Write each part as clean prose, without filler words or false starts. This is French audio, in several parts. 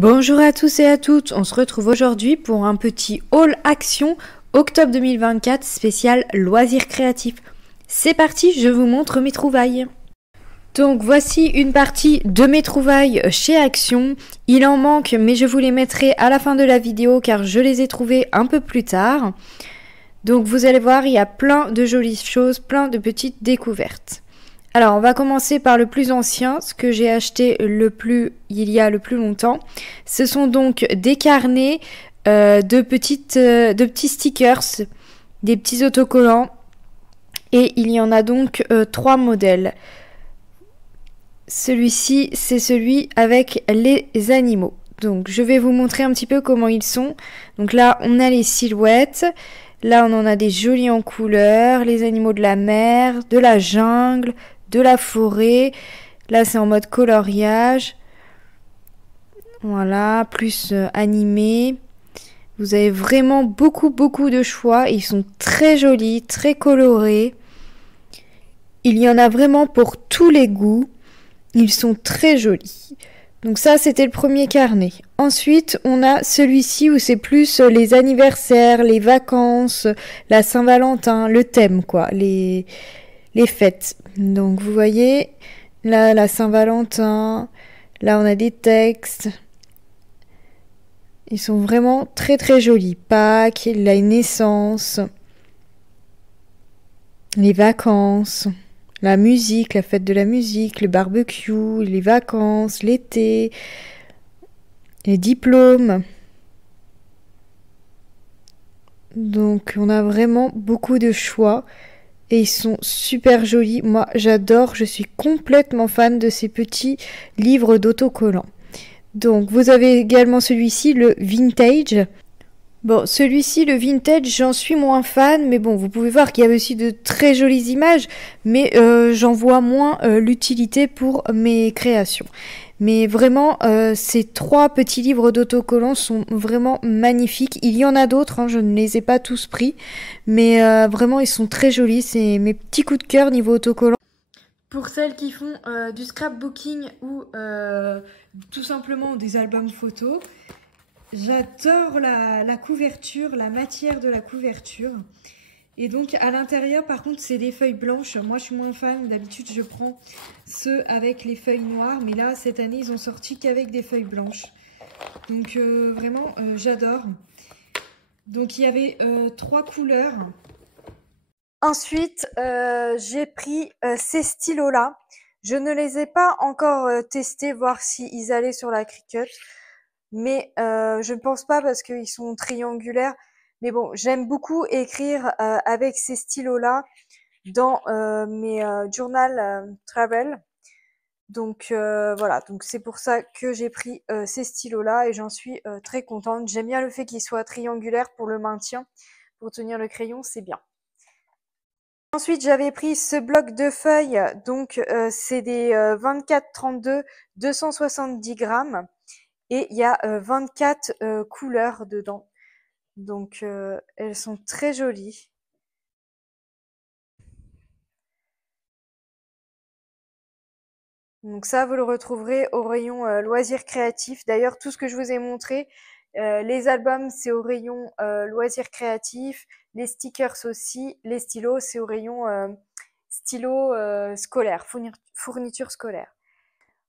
Bonjour à tous et à toutes, on se retrouve aujourd'hui pour un petit haul action octobre 2024 spécial loisirs créatifs. C'est parti, je vous montre mes trouvailles. Donc voici une partie de mes trouvailles chez Action. Il en manque mais je vous les mettrai à la fin de la vidéo car je les ai trouvées un peu plus tard. Donc vous allez voir, il y a plein de jolies choses, plein de petites découvertes. Alors, on va commencer par le plus ancien, ce que j'ai acheté il y a le plus longtemps. Ce sont donc des carnets de petits stickers, des petits autocollants. Et il y en a donc 3 modèles. Celui-ci, c'est celui avec les animaux. Donc, je vais vous montrer un petit peu comment ils sont. Donc là, on a les silhouettes. Là, on en a des jolis en couleur, les animaux de la mer, de la jungle, de la forêt. Là, c'est en mode coloriage. Voilà, plus animé. Vous avez vraiment beaucoup de choix. Ils sont très jolis, très colorés. Il y en a vraiment pour tous les goûts. Ils sont très jolis. Donc ça, c'était le premier carnet. Ensuite, on a celui-ci où c'est plus les anniversaires, les vacances, la Saint-Valentin, le thème quoi, les fêtes. Donc vous voyez, là la Saint-Valentin, là on a des textes. Ils sont vraiment très jolis. Pâques, la naissance, les vacances, la musique, la fête de la musique, le barbecue, les vacances, l'été, les diplômes. Donc on a vraiment beaucoup de choix. Et ils sont super jolis. Moi, j'adore. Je suis complètement fan de ces petits livres d'autocollants. Donc, vous avez également celui-ci, le vintage. Bon, celui-ci, le vintage, j'en suis moins fan. Mais bon, vous pouvez voir qu'il y a aussi de très jolies images. Mais j'en vois moins l'utilité pour mes créations. Mais vraiment, ces 3 petits livres d'autocollants sont vraiment magnifiques. Il y en a d'autres, hein, je ne les ai pas tous pris. Mais vraiment, ils sont très jolis. C'est mes petits coups de cœur niveau autocollants. Pour celles qui font du scrapbooking ou tout simplement des albums photos, j'adore la couverture, la matière de la couverture. Et donc à l'intérieur par contre c'est des feuilles blanches. Moi je suis moins fan, d'habitude je prends ceux avec les feuilles noires. Mais là cette année ils ont sorti qu'avec des feuilles blanches. Donc vraiment j'adore. Donc il y avait 3 couleurs. Ensuite j'ai pris ces stylos là. Je ne les ai pas encore testés, voir s'ils allaient sur la Cricut. Mais je ne pense pas parce qu'ils sont triangulaires. Mais bon, j'aime beaucoup écrire avec ces stylos-là dans mes journal travel. Donc voilà, donc c'est pour ça que j'ai pris ces stylos-là et j'en suis très contente. J'aime bien le fait qu'ils soient triangulaires pour le maintien. Pour tenir le crayon, c'est bien. Ensuite, j'avais pris ce bloc de feuilles. Donc c'est des 24-32, 270 grammes. Et il y a 24 couleurs dedans. Donc elles sont très jolies. Donc ça, vous le retrouverez au rayon loisirs créatifs. D'ailleurs, tout ce que je vous ai montré, les albums, c'est au rayon loisirs créatifs. Les stickers aussi. Les stylos, c'est au rayon stylo scolaire, fourniture scolaire.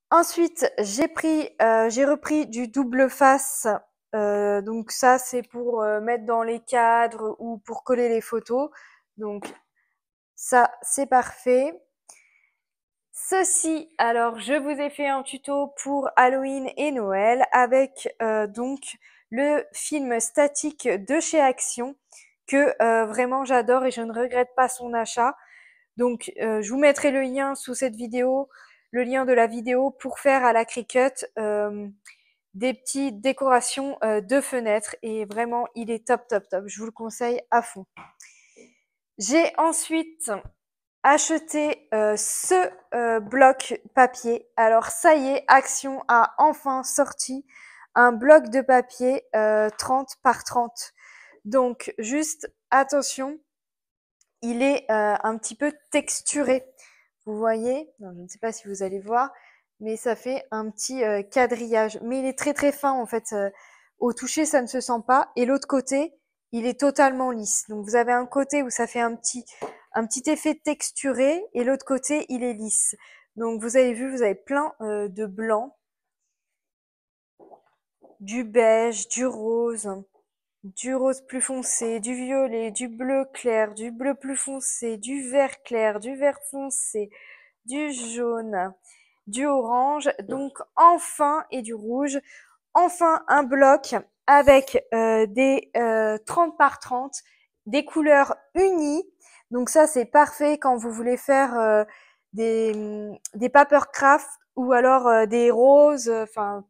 Ensuite, j'ai repris du double face. Donc ça, c'est pour mettre dans les cadres ou pour coller les photos. Donc ça, c'est parfait. Ceci, alors je vous ai fait un tuto pour Halloween et Noël avec donc le film statique de chez Action que vraiment j'adore et je ne regrette pas son achat. Donc je vous mettrai le lien sous cette vidéo, le lien de la vidéo pour faire à la Cricut des petites décorations de fenêtres et vraiment il est top. Je vous le conseille à fond. J'ai ensuite acheté ce bloc papier. Alors ça y est, Action a enfin sorti un bloc de papier 30 par 30. Donc juste attention, il est un petit peu texturé. Vous voyez, non, je ne sais pas si vous allez voir, mais ça fait un petit quadrillage. Mais il est très très fin en fait. Au toucher, ça ne se sent pas. Et l'autre côté, il est totalement lisse. Donc vous avez un côté où ça fait un petit effet texturé et l'autre côté, il est lisse. Donc vous avez vu, vous avez plein de blanc, du beige, du rose plus foncé, du violet, du bleu clair, du bleu plus foncé, du vert clair, du vert foncé, du jaune, du orange, donc enfin, et du rouge, enfin un bloc avec des 30 par 30, des couleurs unies. Donc ça c'est parfait quand vous voulez faire des papercraft ou alors des roses, enfin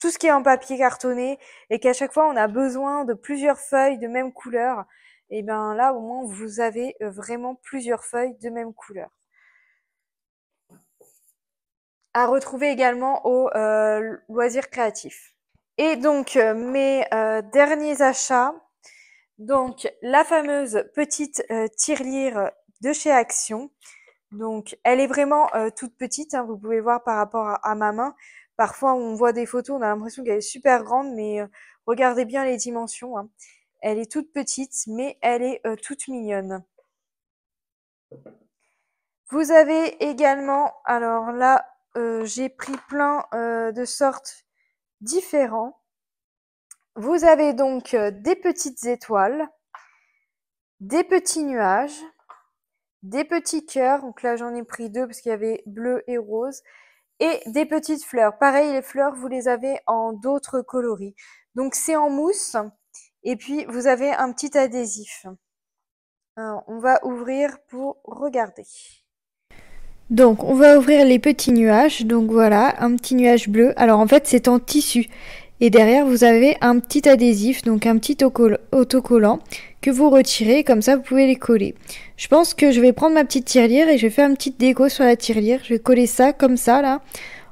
tout ce qui est en papier cartonné et qu'à chaque fois on a besoin de plusieurs feuilles de même couleur. Et bien là au moins vous avez vraiment plusieurs feuilles de même couleur. À retrouver également au loisirs créatifs. Et donc mes derniers achats, donc la fameuse petite tirelire de chez Action. Donc elle est vraiment toute petite, hein, vous pouvez voir par rapport à ma main. Parfois on voit des photos, on a l'impression qu'elle est super grande, mais regardez bien les dimensions, hein. Elle est toute petite, mais elle est toute mignonne. Vous avez également, alors là j'ai pris plein de sortes différents. Vous avez donc des petites étoiles, des petits nuages, des petits cœurs. Donc là, j'en ai pris 2 parce qu'il y avait bleu et rose. Et des petites fleurs. Pareil, les fleurs, vous les avez en d'autres coloris. Donc c'est en mousse. Et puis, vous avez un petit adhésif. Alors, on va ouvrir pour regarder. Donc, on va ouvrir les petits nuages. Donc voilà, un petit nuage bleu. Alors en fait, c'est en tissu. Et derrière, vous avez un petit adhésif, donc un petit autocollant que vous retirez, comme ça vous pouvez les coller. Je pense que je vais prendre ma petite tirelire et je vais faire une petite déco sur la tirelire. Je vais coller ça comme ça là,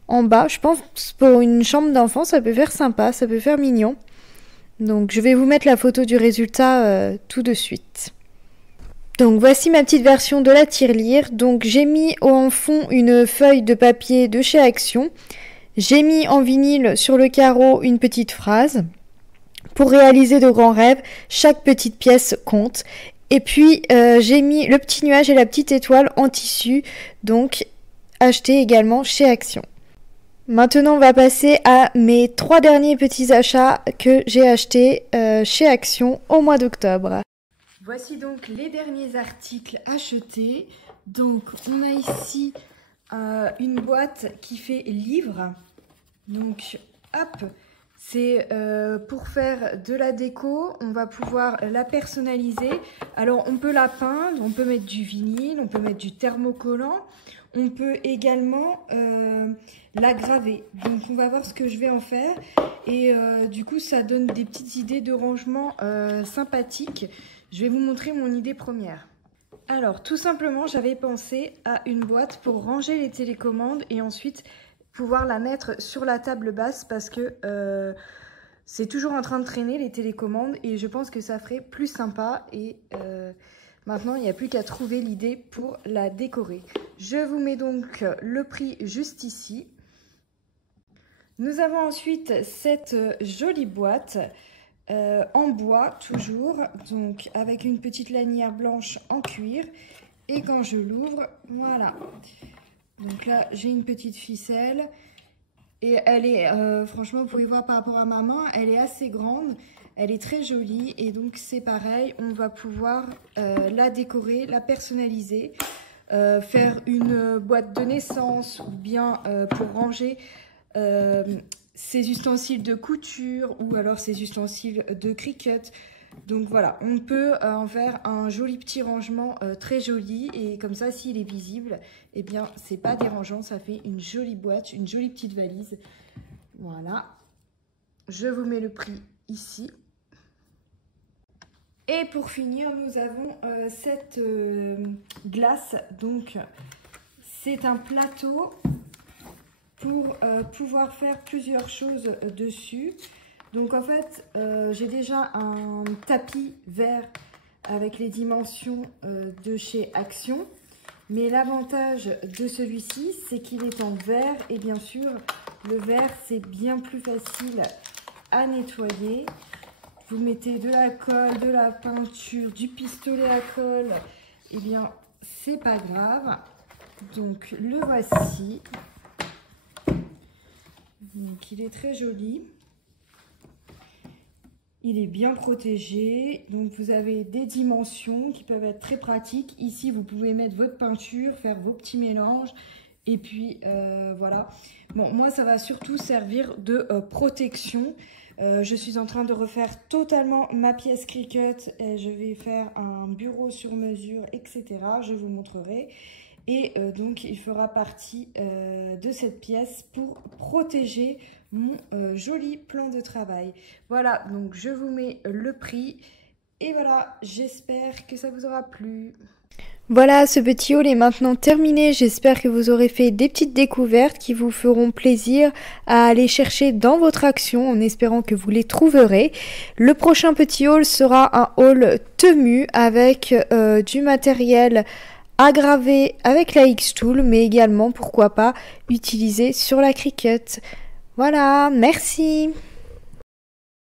en bas. Je pense que pour une chambre d'enfant, ça peut faire sympa, ça peut faire mignon. Donc je vais vous mettre la photo du résultat tout de suite. Donc voici ma petite version de la tirelire. Donc j'ai mis en fond une feuille de papier de chez Action. J'ai mis en vinyle sur le carreau une petite phrase. Pour réaliser de grands rêves, chaque petite pièce compte. Et puis j'ai mis le petit nuage et la petite étoile en tissu, donc acheté également chez Action. Maintenant on va passer à mes 3 derniers petits achats que j'ai achetés chez Action au mois d'octobre. Voici donc les derniers articles achetés. Donc on a ici une boîte qui fait livre. Donc hop, c'est pour faire de la déco, on va pouvoir la personnaliser. Alors on peut la peindre, on peut mettre du vinyle, on peut mettre du thermocollant, on peut également la graver. Donc on va voir ce que je vais en faire et du coup ça donne des petites idées de rangement sympathiques. Je vais vous montrer mon idée première. Alors tout simplement j'avais pensé à une boîte pour ranger les télécommandes et ensuite pouvoir la mettre sur la table basse parce que c'est toujours en train de traîner les télécommandes et je pense que ça ferait plus sympa et maintenant il n'y a plus qu'à trouver l'idée pour la décorer. Je vous mets donc le prix juste ici. Nous avons ensuite cette jolie boîte en bois toujours, donc avec une petite lanière blanche en cuir et quand je l'ouvre, voilà. Donc là, j'ai une petite ficelle et elle est, franchement, vous pouvez voir par rapport à ma main, elle est assez grande, elle est très jolie et donc c'est pareil, on va pouvoir la décorer, la personnaliser, faire une boîte de naissance ou bien pour ranger ses ustensiles de couture ou alors ses ustensiles de cricket. Donc voilà, on peut en faire un joli petit rangement très joli et comme ça s'il est visible, eh bien c'est pas dérangeant, ça fait une jolie boîte, une jolie petite valise. Voilà, je vous mets le prix ici. Et pour finir, nous avons cette glace, donc c'est un plateau pour pouvoir faire plusieurs choses dessus. Donc en fait, j'ai déjà un tapis vert avec les dimensions de chez Action. Mais l'avantage de celui-ci, c'est qu'il est en verre. Et bien sûr, le verre, c'est bien plus facile à nettoyer. Vous mettez de la colle, de la peinture, du pistolet à colle. Eh bien, c'est pas grave. Donc, le voici. Donc, il est très joli. Il est bien protégé, donc vous avez des dimensions qui peuvent être très pratiques. Ici, vous pouvez mettre votre peinture, faire vos petits mélanges. Et puis, voilà. Bon, moi, ça va surtout servir de protection. Je suis en train de refaire totalement ma pièce Cricut. Et je vais faire un bureau sur mesure, etc. Je vous montrerai. Et donc, il fera partie de cette pièce pour protéger mon joli plan de travail. Voilà, donc je vous mets le prix. Et voilà, j'espère que ça vous aura plu. Voilà, ce petit haul est maintenant terminé. J'espère que vous aurez fait des petites découvertes qui vous feront plaisir à aller chercher dans votre action en espérant que vous les trouverez. Le prochain petit haul sera un haul Temu avec du matériel à graver avec la Xtool, mais également, pourquoi pas, utiliser sur la Cricut. Voilà, merci!